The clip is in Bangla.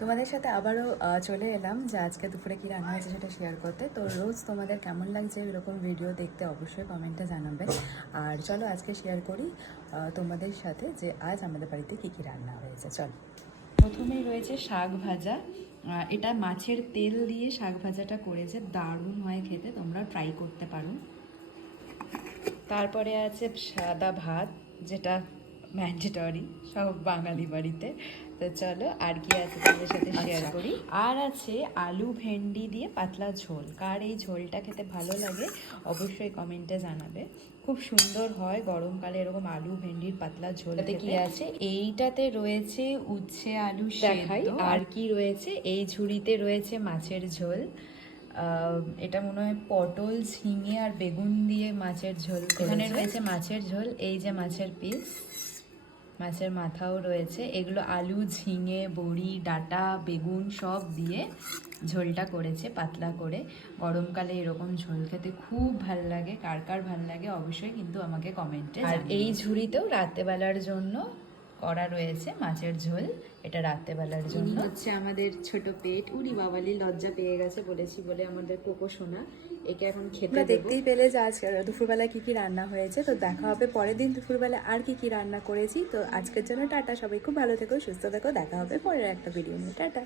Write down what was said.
তোমাদের সাথে আবারও চলে এলাম যে আজকে দুপুরে কী রান্না হয়েছে সেটা শেয়ার করতে। তো রোজ তোমাদের কেমন লাগছে এরকম ভিডিও দেখতে অবশ্যই কমেন্টে জানাবে। আর চলো আজকে শেয়ার করি তোমাদের সাথে যে আজ আমাদের বাড়িতে কী কী রান্না হয়েছে। চলো, প্রথমেই রয়েছে শাক ভাজা। এটা মাছের তেল দিয়ে শাক ভাজাটা করেছে, দারুণ হয় খেতে, তোমরা ট্রাই করতে পারো। তারপরে আছে সাদা ভাত, যেটা ম্যান্ডেটরি সব বাঙালি বাড়িতে। তো চলো আর কি আছে তোমাদের সাথে শেয়ার করি। আর আছে আলু ভেন্ডি দিয়ে পাতলা ঝোল। কার এই ঝোলটা খেতে ভালো লাগে অবশ্যই কমেন্টে জানাবে। খুব সুন্দর হয় গরমকালে এরকম আলু ভেন্ডির পাতলা ঝোল। কি আছে এইটাতে রয়েছে উচ্ছে আলু দেখাই। আর কি রয়েছে এই ঝুড়িতে রয়েছে মাছের ঝোল। এটা মনে হয় পটল ঝিঙে আর বেগুন দিয়ে মাছের ঝোল। এখানে রয়েছে মাছের ঝোল, এই যে মাছের পিস, মাছের মাথাও রয়েছে। এগুলো আলু ঝিঙে বড়ি ডাঁটা বেগুন সব দিয়ে ঝোলটা করেছে পাতলা করে। গরমকালে এরকম ঝোল খেতে খুব ভাল লাগে। কার কার ভাল লাগে অবশ্যই কিন্তু আমাকে কমেন্টে। আর এই ঝুড়িতেও রাত্রেবেলার জন্য করা রয়েছে মাছের ঝোল, এটা রাত্রেবেলার জন্য। হচ্ছে আমাদের ছোট পেট, উড়ি বাবালি লজ্জা পেয়ে গেছে বলেছি বলে আমাদের কোকো সোনা। একে এখন খেতে দেখতেই পেলে যে আজ দুপুরবেলা কী কী রান্না হয়েছে। তো দেখা হবে পরের দিন দুপুরবেলা আর কি কি রান্না করেছি। তো আজকের জন্য টাটা, সবাই খুব ভালো থেকো সুস্থ থেকো, দেখা হবে পরের একটা ভিডিও নিয়ে। টাটা।